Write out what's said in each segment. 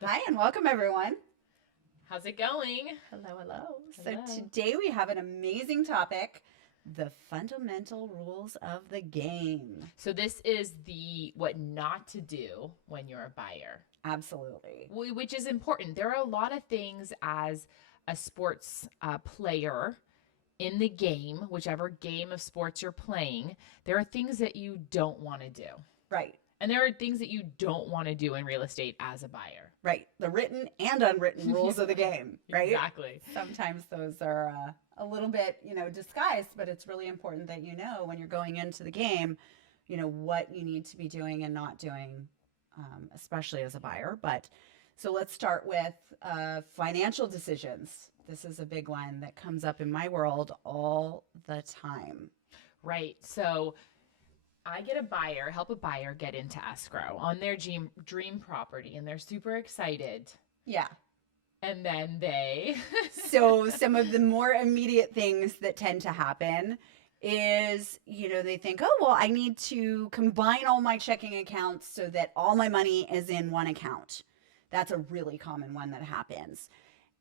Hi, and welcome everyone. How's it going? Hello. So Hello. today we have an amazing topic, the fundamental rules of the game. So this is the what not to do when you're a buyer, Absolutely. which is important. There are a lot of things as a sports player in the game, whichever game of sports you're playing, there are things that you don't want to do. Right. And there are things that you don't want to do in real estate as a buyer. Right. The written and unwritten rules of the game, right? Exactly. Sometimes those are a little bit, disguised, but it's really important that you know when you're going into the game, what you need to be doing and not doing, especially as a buyer. But so let's start with financial decisions. This is a big one that comes up in my world all the time. Right. So I get a buyer, help a buyer get into escrow on their dream property, and they're super excited. Yeah. And then they. So some of the more immediate things that tend to happen is, they think, oh, well, I need to combine all my checking accounts so that all my money is in one account. That's a really common one that happens.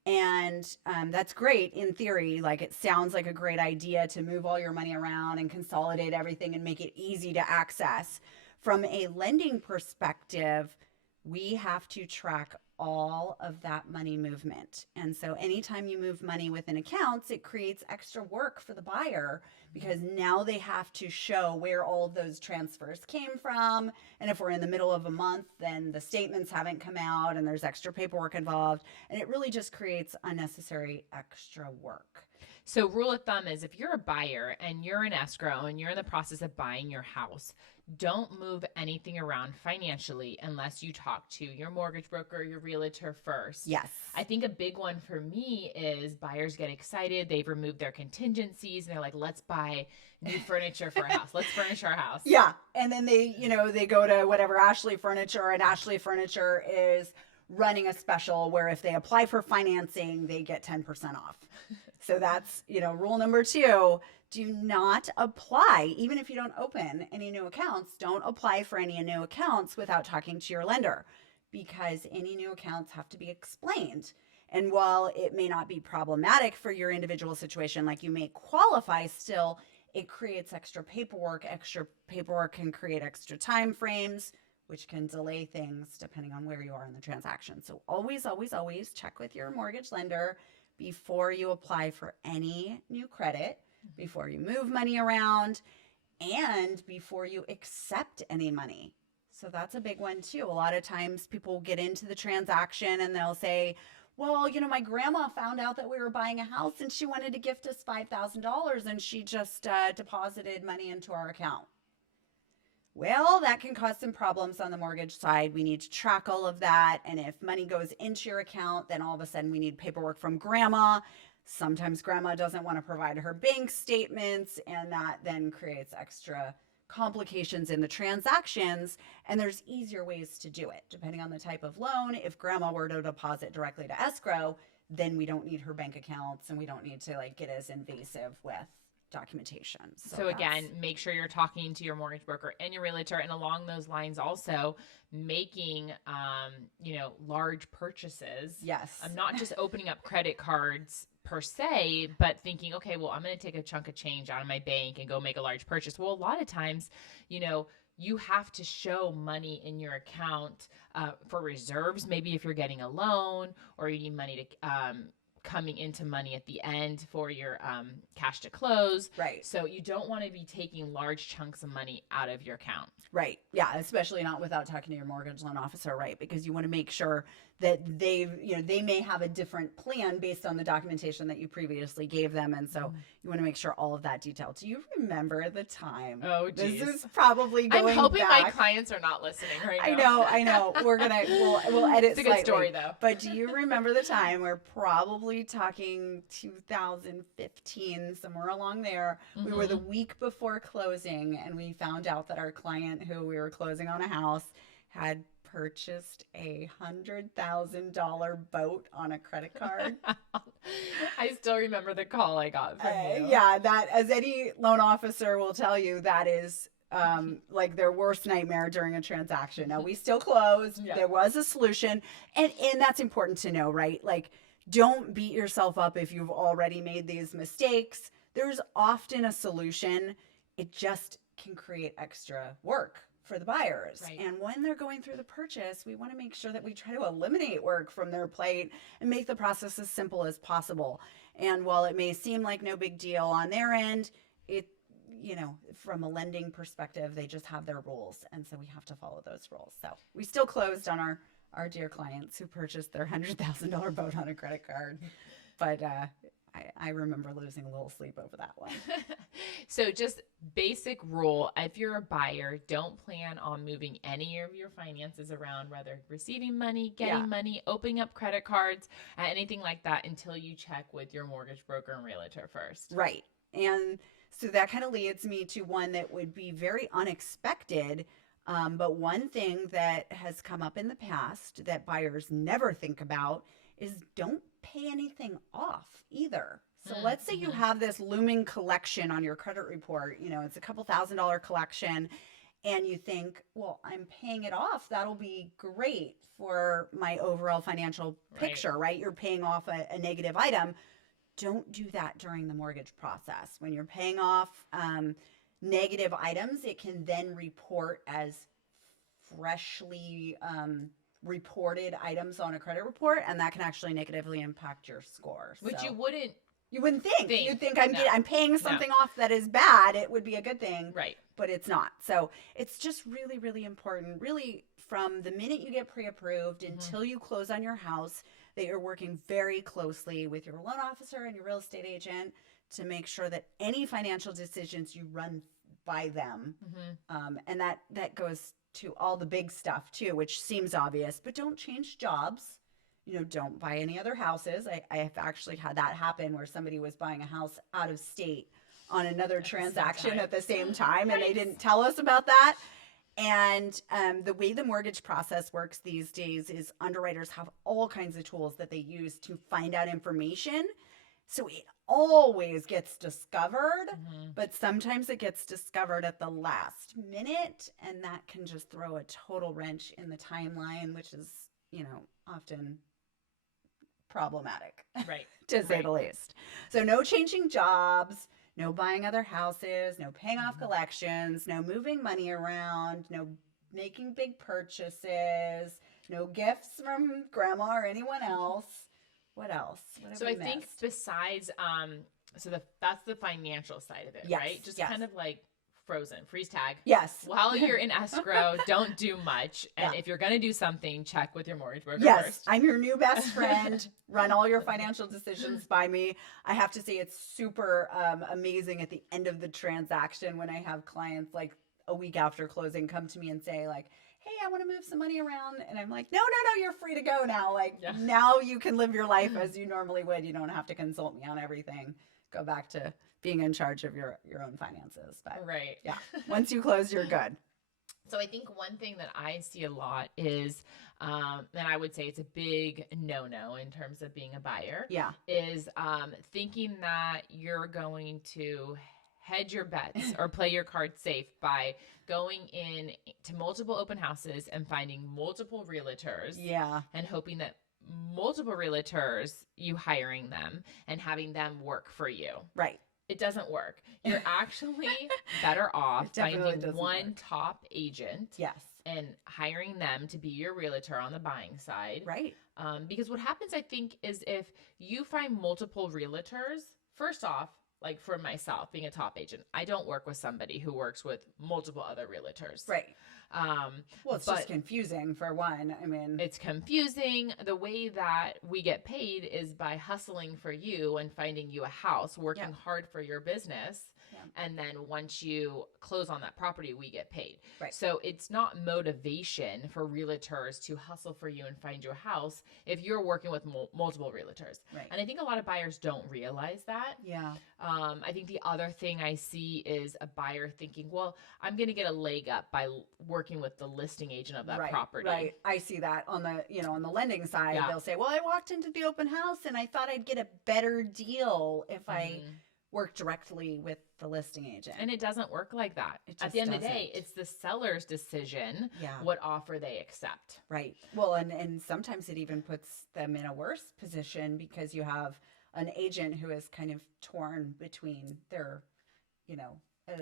And that's great in theory. Like it sounds like a great idea to move all your money around and consolidate everything and make it easy to access. From a lending perspective, we have to track all of that money movement. And so anytime you move money within accounts, it creates extra work for the buyer because now they have to show where all of those transfers came from. And if we're in the middle of a month, then the statements haven't come out and there's extra paperwork involved. And it really just creates unnecessary extra work. So, rule of thumb is if you're a buyer and you're in escrow and you're in the process of buying your house, don't move anything around financially unless you talk to your mortgage broker, your realtor first. Yes. I think a big one for me is buyers get excited. They've removed their contingencies and they're like, let's buy new furniture for a house. Let's furnish our house. Yeah. And then they go to whatever Ashley Furniture, and Ashley Furniture is running a special where if they apply for financing, they get 10% off. So that's, rule number 2. Do not apply, even if you don't open any new accounts, don't apply for any new accounts without talking to your lender because any new accounts have to be explained. And while it may not be problematic for your individual situation, like you may qualify still, it creates extra paperwork. Extra paperwork can create extra time frames, which can delay things depending on where you are in the transaction. So always, always, always check with your mortgage lender before you apply for any new credit, before you move money around, and before you accept any money. So that's a big one too. A lot of times people get into the transaction and they'll say, well, my grandma found out that we were buying a house and she wanted to gift us $5,000 and she just deposited money into our account. Well, that can cause some problems on the mortgage side. We need to track all of that. And if money goes into your account, then all of a sudden we need paperwork from grandma. Sometimes grandma doesn't want to provide her bank statements, and that then creates extra complications in the transactions. And there's easier ways to do it. Depending on the type of loan, if grandma were to deposit directly to escrow, then we don't need her bank accounts and we don't need to get as invasive with documentation. So again, make sure you're talking to your mortgage broker and your realtor, and along those lines, also making large purchases. Yes. I'm not just opening up credit cards per se, but thinking, okay, well, I'm going to take a chunk of change out of my bank and go make a large purchase. Well, a lot of times, you have to show money in your account for reserves. Maybe if you're getting a loan or you need money to coming into money at the end for your cash to close. Right. So you don't want to be taking large chunks of money out of your account. Right. Yeah. Especially not without talking to your mortgage loan officer, right? Because you want to make sure that they may have a different plan based on the documentation that you previously gave them. And so you want to make sure all of that detail. Do you remember the time? Oh, geez. This is probably going I'm hoping back. my clients are not listening right now. I know. We'll edit It's a slightly. good story though. But do you remember the time? We're probably talking 2015, somewhere along there. We were the week before closing and we found out that our client who we were closing on a house had purchased a $100,000 boat on a credit card. I still remember the call I got from you. Yeah, that, as any loan officer will tell you, that is like their worst nightmare during a transaction. Now we still closed. Yeah. There was a solution, and that's important to know, right? Like, don't beat yourself up if you've already made these mistakes. There's often a solution. It just can create extra work for the buyers. Right. And when they're going through the purchase, we want to make sure that we try to eliminate work from their plate and make the process as simple as possible. And while it may seem like no big deal on their end, it, from a lending perspective, they just have their rules. And so we have to follow those rules. So we still closed on our dear clients who purchased their $100,000 boat on a credit card. But I remember losing a little sleep over that one. So just basic rule, if you're a buyer, don't plan on moving any of your finances around, whether receiving money, getting money, opening up credit cards, anything like that until you check with your mortgage broker and realtor first. Right. And so that kind of leads me to one that would be very unexpected. But one thing that has come up in the past that buyers never think about is don't pay anything off either. So let's say you have this looming collection on your credit report, it's a couple $1,000 collection, and you think, well, I'm paying it off. That'll be great for my overall financial picture, right? You're paying off a negative item. Don't do that during the mortgage process. When you're paying off negative items, it can then report as freshly reported items on a credit report, and that can actually negatively impact your score. Which So, you wouldn't think. You'd think I'm paying something off that is bad. It would be a good thing. Right. But it's not. So it's just really, really important, really from the minute you get pre-approved until you close on your house, that you're working very closely with your loan officer and your real estate agent to make sure that any financial decisions you run by them. And that goes to all the big stuff too, which seems obvious, but don't change jobs. Don't buy any other houses. I have actually had that happen where somebody was buying a house out of state on another transaction at the same time, and they didn't tell us about that. And the way the mortgage process works these days is underwriters have all kinds of tools that they use to find out information. So it always gets discovered, but sometimes it gets discovered at the last minute, and that can just throw a total wrench in the timeline, which is, often problematic, Right. to say the least. So no changing jobs, no buying other houses, no paying off collections, no moving money around, no making big purchases, no gifts from grandma or anyone else. What else? What have So we I think missed? besides, that's the financial side of it, Yes, right? Just yes. kind of like frozen, freeze tag. Yes. While you're in escrow, don't do much. And if you're going to do something, check with your mortgage broker Yes, first. I'm your new best friend. Run all your financial decisions by me. I have to say it's super amazing at the end of the transaction when I have clients like a week after closing come to me and say like, hey, I want to move some money around. And I'm like, no, you're free to go now. Like now you can live your life as you normally would. You don't have to consult me on everything. Go back to being in charge of your own finances. But yeah, once you close, you're good. So I think one thing that I see a lot is, and I would say it's a big no-no in terms of being a buyer, is thinking that you're going to hedge your bets or play your cards safe by going in to multiple open houses and finding multiple realtors and hoping that multiple realtors, you hiring them and having them work for you. Right. It doesn't work. You're actually better off finding one top agent and hiring them to be your realtor on the buying side. Right. Because what happens, I think, is if you find multiple realtors, first off, like for myself, being a top agent, I don't work with somebody who works with multiple other realtors. Right. Well, it's just confusing for one. I mean, it's confusing. The way that we get paid is by hustling for you and finding you a house, working hard for your business. And then once you close on that property, we get paid. Right. So it's not motivation for realtors to hustle for you and find you a house if you're working with multiple realtors. Right. And I think a lot of buyers don't realize that. Yeah. I think the other thing I see is a buyer thinking, well, I'm going to get a leg up by working with the listing agent of that property. Right. I see that on the lending side. They'll say, well, I walked into the open house and I thought I'd get a better deal if I work directly with the listing agent. And it doesn't work like that. It At just the end of the day, doesn't. it's the seller's decision Yeah. what offer they accept. Right. Well, and sometimes it even puts them in a worse position because you have an agent who is kind of torn between their,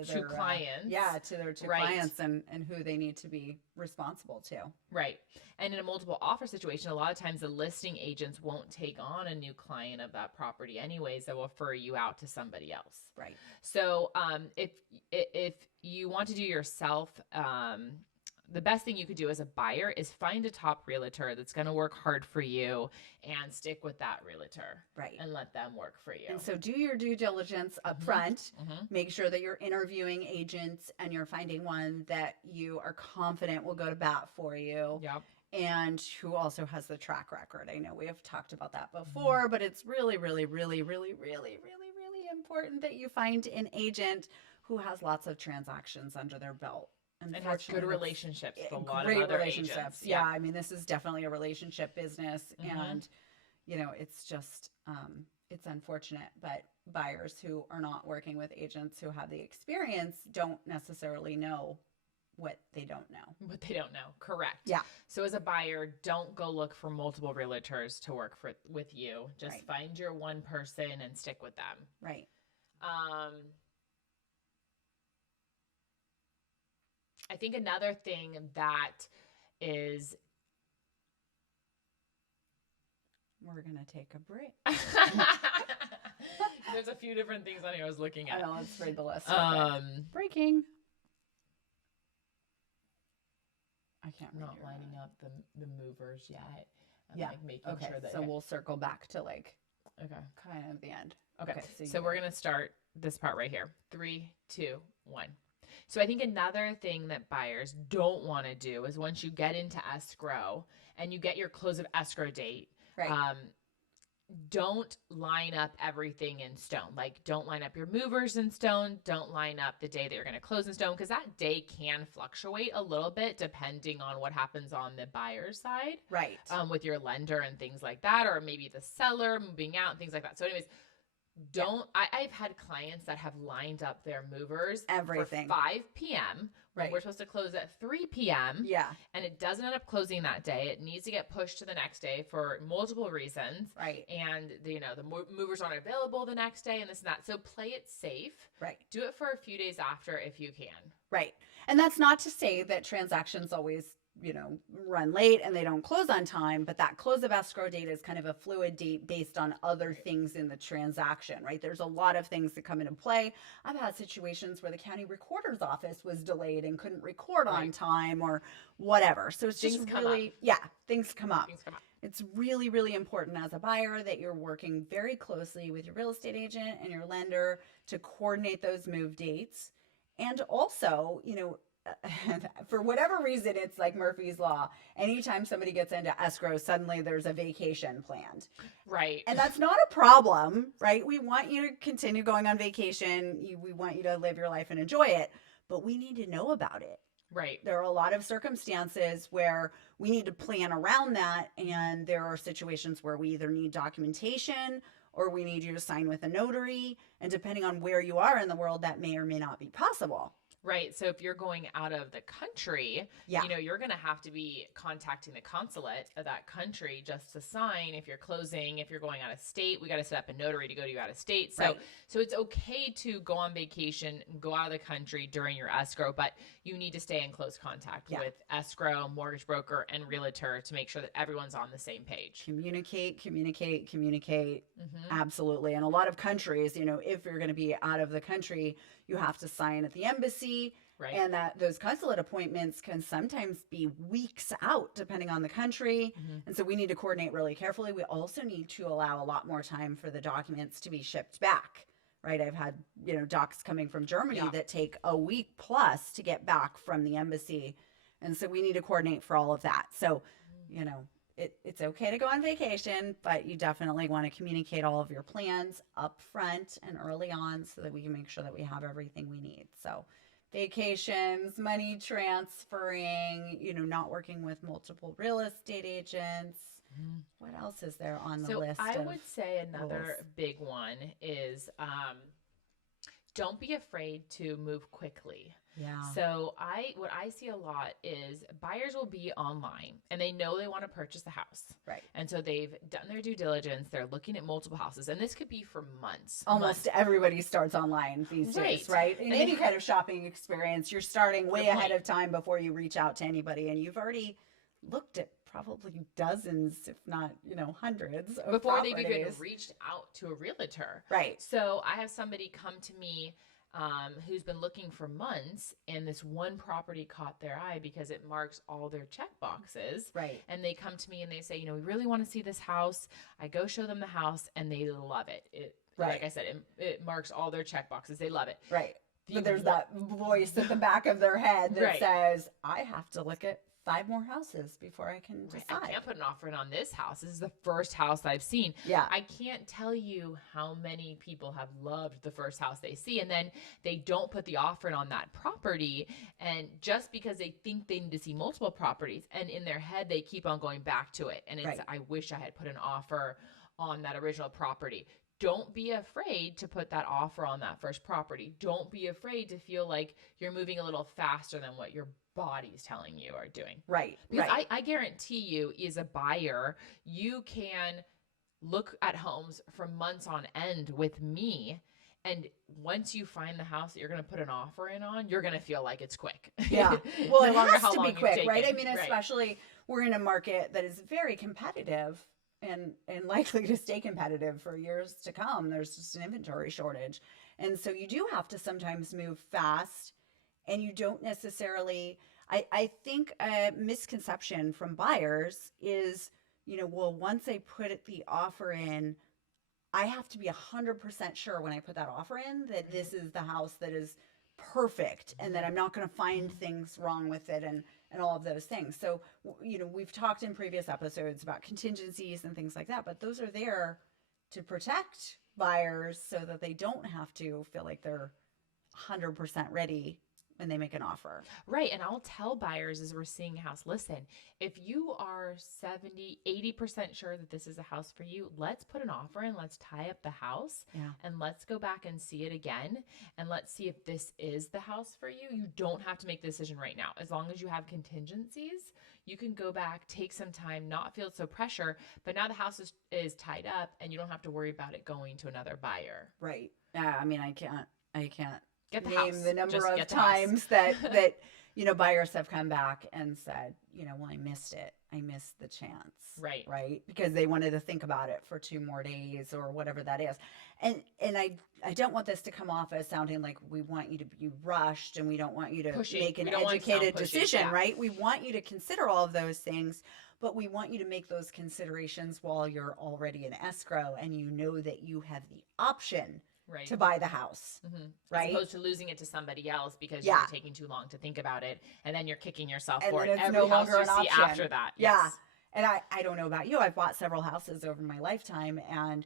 Two clients. to their two Right. clients and who they need to be responsible to. Right. And in a multiple offer situation, a lot of times the listing agents won't take on a new client of that property anyways. They'll refer you out to somebody else. Right. So if you want to do yourself, the best thing you could do as a buyer is find a top realtor that's going to work hard for you and stick with that realtor. Right. And let them work for you. And so do your due diligence up front. Make sure that you're interviewing agents and you're finding one that you are confident will go to bat for you. Yep. And who also has the track record. I know we have talked about that before, but it's really, really, really, really, really, really, really important that you find an agent who has lots of transactions under their belt. And has good relationships with a lot of other agents. Yeah, I mean, this is definitely a relationship business. And, it's just, it's unfortunate. But buyers who are not working with agents who have the experience don't necessarily know what they don't know. What they don't know. Correct. Yeah. So as a buyer, don't go look for multiple realtors to work with you. Just find your one person and stick with them. Right. I think another thing that is... We're going to take a break. There's a few different things on here I was looking at. I know, let's read the list. Breaking. I can't read Not lining up the movers yet. I'm making sure that... So we'll circle back to okay, kind of the end. Okay. So we're going to start this part right here. 3, 2, 1. So I think another thing that buyers don't want to do is once you get into escrow and you get your close of escrow date, don't line up everything in stone. Like, don't line up your movers in stone. Don't line up the day that you're going to close in stone, because that day can fluctuate a little bit depending on what happens on the buyer's side. Right. With your lender and things like that, or maybe the seller moving out and things like that. So anyways, I've had clients that have lined up their movers everything for 5 p.m. when we're supposed to close at 3 p.m. Yeah. And it doesn't end up closing that day. It needs to get pushed to the next day for multiple reasons. Right. And the movers aren't available the next day and this and that. So play it safe. Right. Do it for a few days after if you can. Right. And that's not to say that transactions always run late and they don't close on time, but that close of escrow date is kind of a fluid date based on other things in the transaction, right? There's a lot of things that come into play. I've had situations where the county recorder's office was delayed and couldn't record on time or whatever. So it's just things come up. Things come up. It's really, really important as a buyer that you're working very closely with your real estate agent and your lender to coordinate those move dates. And also, for whatever reason, it's like Murphy's Law. Anytime somebody gets into escrow, suddenly there's a vacation planned. Right. And that's not a problem, right? We want you to continue going on vacation. We want you to live your life and enjoy it, but we need to know about it. Right. There are a lot of circumstances where we need to plan around that. And there are situations where we either need documentation or we need you to sign with a notary. And depending on where you are in the world, that may or may not be possible. Right. So if you're going out of the country, you're going to have to be contacting the consulate of that country just to sign. If you're closing, if you're going out of state, we got to set up a notary to go to you out of state. So, so it's okay to go on vacation, go out of the country during your escrow, but you need to stay in close contact with escrow, mortgage broker, and realtor to make sure that everyone's on the same page. Communicate. Absolutely. And a lot of countries, if you're going to be out of the country, you have to sign at the embassy. Right. And that those consulate appointments can sometimes be weeks out depending on the country. And so we need to coordinate really carefully. We also need to allow a lot more time for the documents to be shipped back. Right. I've had, docs coming from Germany that take a week plus to get back from the embassy. And so we need to coordinate for all of that. So, it's okay to go on vacation, but you definitely want to communicate all of your plans up front and early on so that we can make sure that we have everything we need. So vacations, money transferring, not working with multiple real estate agents. What else is there on the list? So I would say another rules? big one is don't be afraid to move quickly. Yeah. So what I see a lot is buyers will be online and they know they want to purchase a house. Right. And so they've done their due diligence. They're looking at multiple houses, and this could be for months. Almost everybody starts online these days, right? In any kind of shopping experience, you're starting way ahead of time before you reach out to anybody, and you've already looked at probably dozens, if not, hundreds of before properties. they've even reached out to a realtor. Right. So I have somebody come to me who's been looking for months, and this one property caught their eye because it marks all their check boxes. Right. And they come to me and they say, we really want to see this house. I go show them the house and they love it. Right. Like I said, it marks all their check boxes. They love it. Right. But there's that voice at the back of their head that says, I have to look at 5 more houses before I can decide. I can't put an offer in on this house. This is the first house I've seen. Yeah. I can't tell you how many people have loved the first house they see, and then they don't put the offer in on that property, and just because they think they need to see multiple properties, and in their head they keep on going back to it, and it's I wish I had put an offer on that original property. Don't be afraid to put that offer on that first property. Don't be afraid to feel like you're moving a little faster than what your body's telling you are doing. Right. Because I guarantee you, as a buyer, you can look at homes for months on end with me. And once you find the house that you're going to put an offer in on, you're going to feel like it's quick. Yeah. Well, No it has how to long be you've quick, taken. right? I mean, especially we're in a market that is very competitive and likely to stay competitive for years to come. There's just an inventory shortage. And so you do have to sometimes move fast, and you don't necessarily, I think a misconception from buyers is, well, once I put the offer in, I have to be 100% sure when I put that offer in that this is the house that is perfect and that I'm not going to find things wrong with it and all of those things. So, we've talked in previous episodes about contingencies and things like that, but those are there to protect buyers so that they don't have to feel like they're 100% ready when they make an offer. Right. And I'll tell buyers as we're seeing a house, listen, if you are 70, 80% sure that this is a house for you, let's put an offer in, let's tie up the house, and let's go back and see it again. And let's see if this is the house for you. You don't have to make the decision right now. As long as you have contingencies, you can go back, take some time, not feel so pressure, but now the house is tied up and you don't have to worry about it going to another buyer. Right. I mean, I can't get the name house. the number Just of times that buyers have come back and said, well, I missed it. I missed the chance. Right. Because they wanted to think about it for 2 more days or whatever that is. And I don't want this to come off as sounding like we want you to be rushed and we don't want you to make an educated decision, right? We want you to consider all of those things, but we want you to make those considerations while you're already in escrow and you know that you have the option to buy the house, right? As opposed to losing it to somebody else because you're taking too long to think about it, and then you're kicking yourself for it. Every no house longer you an see option after that. Yeah. Yes. And I don't know about you. I've bought several houses over my lifetime, and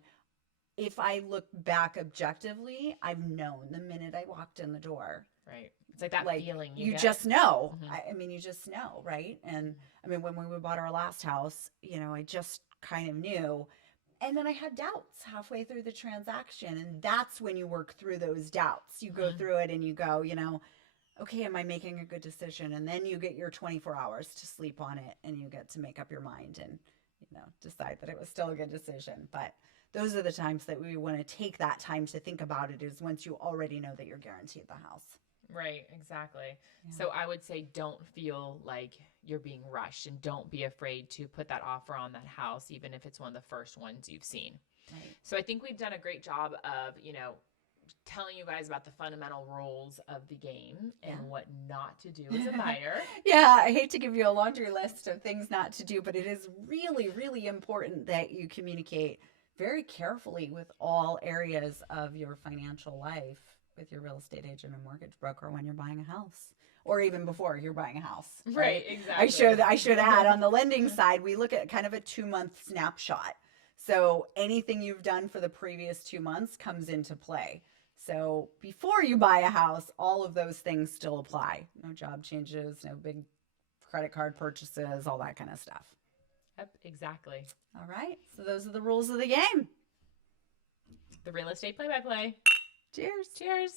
if I look back objectively, I've known the minute I walked in the door. Right. It's like that feeling you get. just know. I mean, you just know, right? And I mean, when we bought our last house, I just kind of knew. And then I had doubts halfway through the transaction. And that's when you work through those doubts. You go through it and you go, okay, am I making a good decision? And then you get your 24 hours to sleep on it and you get to make up your mind and, decide that it was still a good decision. But those are the times that we want to take that time to think about it, is once you already know that you're guaranteed the house. Right, exactly. Yeah. So I would say don't feel like you're being rushed, and don't be afraid to put that offer on that house, even if it's one of the first ones you've seen. Right. So I think we've done a great job of, telling you guys about the fundamental rules of the game and what not to do as a buyer. Yeah, I hate to give you a laundry list of things not to do, but it is really, really important that you communicate very carefully with all areas of your financial life with your real estate agent and mortgage broker when you're buying a house, or even before you're buying a house. Right, exactly. I should add, on the lending side, we look at kind of a 2-month snapshot. So anything you've done for the previous 2 months comes into play. So before you buy a house, all of those things still apply. No job changes, no big credit card purchases, all that kind of stuff. Yep, exactly. All right. So those are the rules of the game. The real estate play-by-play. Cheers. Cheers.